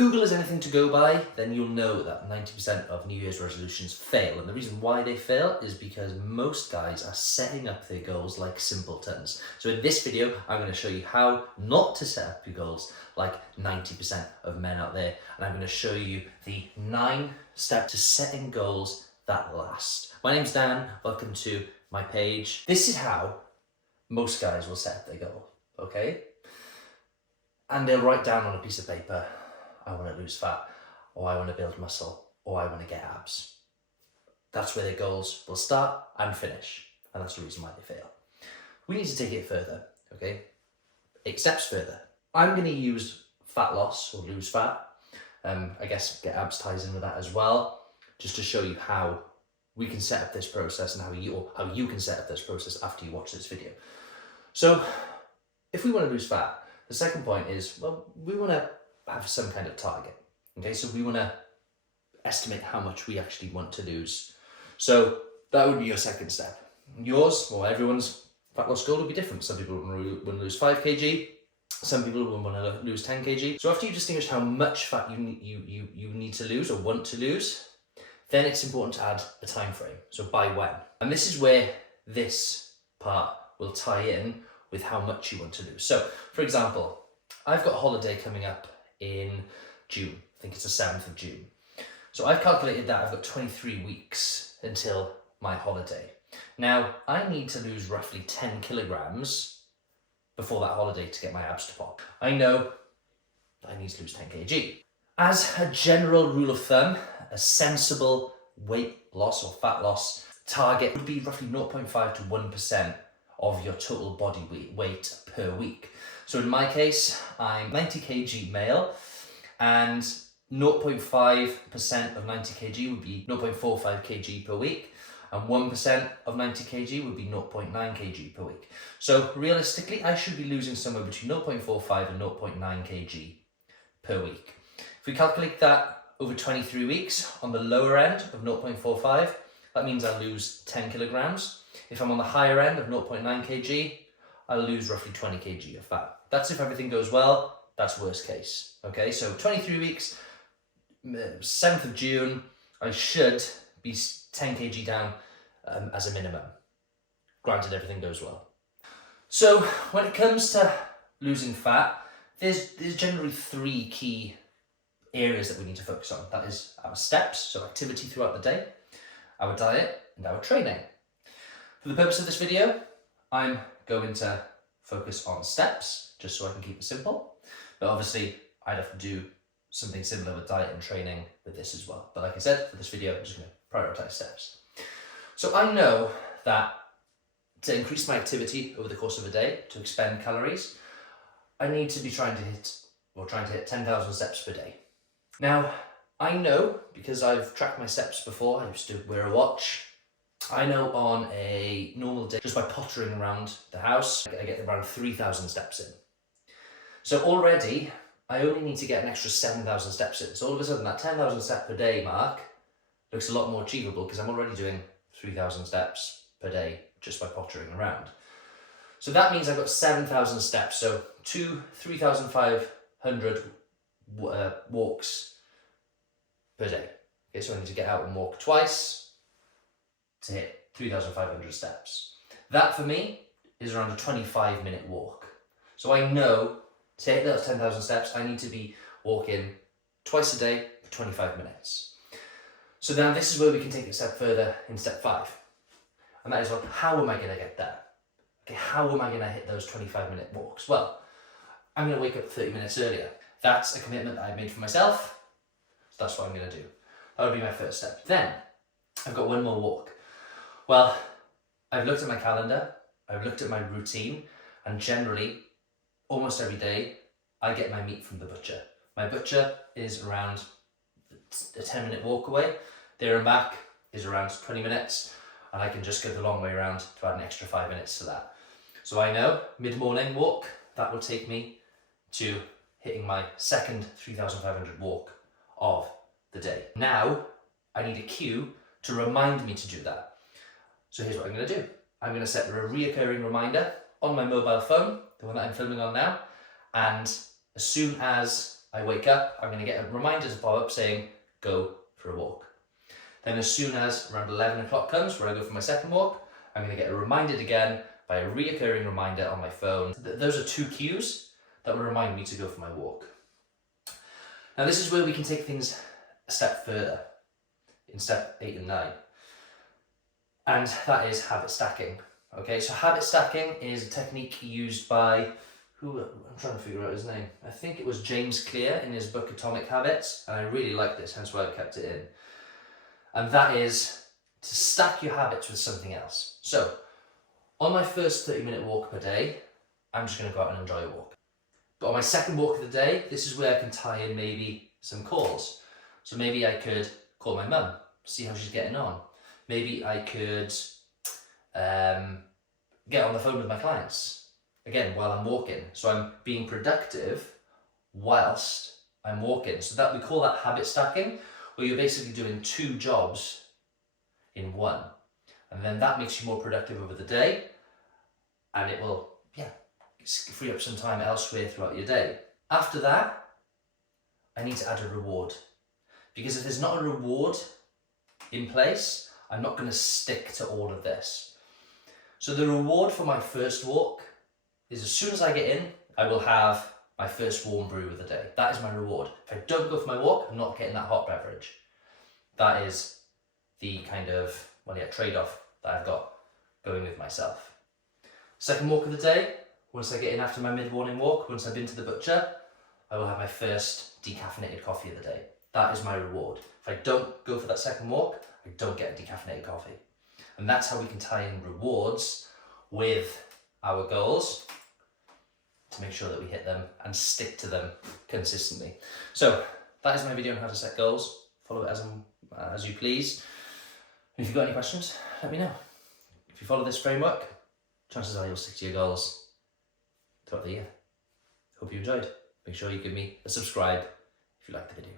Google is anything to go by, then you'll know that 90% of New Year's resolutions fail. And the reason why they fail is because most guys are setting up their goals like simpletons. So in this video, I'm going to show you how not to set up your goals like 90% of men out there. And I'm going to show you the 9 steps to setting goals that last. My name's Dan, welcome to my page. This is how most guys will set up their goal, okay? And they'll write down on a piece of paper, I want to lose fat, or I want to build muscle, or I want to get abs. That's where their goals will start and finish, and that's the reason why they fail. We need to take it further, okay? 8 steps further. I'm going to use fat loss, or lose fat. I guess get abs ties in with that as well, just to show you how we can set up this process and how you can set up this process after you watch this video. So, if we want to lose fat, the second point is, well, we want to have some kind of target. Okay, so we want to estimate how much we actually want to lose. So that would be your second step. Yours, or everyone's fat loss goal will be different. Some people want to lose 5 kg, some people will want to lose 10 kg. So after you distinguish how much fat you need to lose or want to lose, then it's important to add a time frame. So by when? And this is where this part will tie in with how much you want to lose. So for example, I've got a holiday coming up in June. I think it's the 7th of June. So I've calculated that I've got 23 weeks until my holiday. Now, I need to lose roughly 10 kilograms before that holiday to get my abs to pop. I know I need to lose 10 kg. As a general rule of thumb, a sensible weight loss or fat loss target would be roughly 0.5 to 1% of your total body weight per week. So in my case, I'm 90 kg male, and 0.5% of 90 kg would be 0.45 kg per week, and 1% of 90 kg would be 0.9 kg per week. So realistically, I should be losing somewhere between 0.45 and 0.9 kg per week. If we calculate that over 23 weeks, on the lower end of 0.45, that means I lose 10 kilograms. If I'm on the higher end of 0.9 kg, I'll lose roughly 20 kg of fat. That's if everything goes well, that's worst case. Okay, so 23 weeks, 7th of June, I should be 10 kg down as a minimum. Granted, everything goes well. So when it comes to losing fat, there's generally 3 key areas that we need to focus on. That is our steps, so activity throughout the day, our diet, and our training. For the purpose of this video, I'm going to focus on steps, just so I can keep it simple. But obviously, I'd have to do something similar with diet and training with this as well. But like I said, for this video, I'm just going to prioritize steps. So I know that to increase my activity over the course of a day, to expend calories, I need to be trying to hit 10,000 steps per day. Now, I know, because I've tracked my steps before, I used to wear a watch, I know on a normal day, just by pottering around the house, I get around 3,000 steps in. So already, I only need to get an extra 7,000 steps in. So all of a sudden, that 10,000 step per day mark looks a lot more achievable because I'm already doing 3,000 steps per day just by pottering around. So that means I've got 7,000 steps, so 3,500 walks per day. Okay, so I need to get out and walk twice to hit 3,500 steps. That for me is around a 25-minute walk. So I know to hit those 10,000 steps, I need to be walking twice a day for 25 minutes. So now this is where we can take it a step further in step 5. And that is, well, how am I going to get there? Okay, how am I going to hit those 25-minute walks? Well, I'm going to wake up 30 minutes earlier. That's a commitment that I made for myself. So that's what I'm going to do. That would be my first step. Then I've got one more walk. Well, I've looked at my calendar, I've looked at my routine, and generally, almost every day, I get my meat from the butcher. My butcher is around a 10-minute walk away. There and back is around 20 minutes, and I can just go the long way around to add an extra 5 minutes to that. So I know, mid-morning walk, that will take me to hitting my second 3,500 walk of the day. Now, I need a cue to remind me to do that. So here's what I'm going to do. I'm going to set a reoccurring reminder on my mobile phone, the one that I'm filming on now, and as soon as I wake up, I'm going to get a reminder to pop up saying, go for a walk. Then as soon as around 11 o'clock comes, where I go for my second walk, I'm going to get reminded again by a reoccurring reminder on my phone. Those are 2 cues that will remind me to go for my walk. Now this is where we can take things a step further, in step 8 and 9. And that is habit stacking. Okay, so habit stacking is a technique used by, I'm trying to figure out his name. I think it was James Clear in his book Atomic Habits, and I really like this, hence why I've kept it in. And that is to stack your habits with something else. So, on my first 30-minute walk per day, I'm just going to go out and enjoy a walk. But on my second walk of the day, this is where I can tie in maybe some calls. So maybe I could call my mum, see how she's getting on. Maybe I could get on the phone with my clients, again, while I'm walking. So I'm being productive whilst I'm walking. So that we call that habit stacking, where you're basically doing 2 jobs in one. And then that makes you more productive over the day, and it will, free up some time elsewhere throughout your day. After that, I need to add a reward. Because if there's not a reward in place, I'm not going to stick to all of this. So the reward for my first walk is as soon as I get in, I will have my first warm brew of the day. That is my reward. If I don't go for my walk, I'm not getting that hot beverage. That is the kind of, trade-off that I've got going with myself. Second walk of the day, once I get in after my mid-morning walk, once I've been to the butcher, I will have my first decaffeinated coffee of the day. That is my reward. If I don't go for that second walk, I don't get a decaffeinated coffee. And that's how we can tie in rewards with our goals to make sure that we hit them and stick to them consistently. So that is my video on how to set goals. Follow it as you please. And if you've got any questions, let me know. If you follow this framework, chances are you'll stick to your goals throughout the year. Hope you enjoyed. Make sure you give me a subscribe if you liked the video.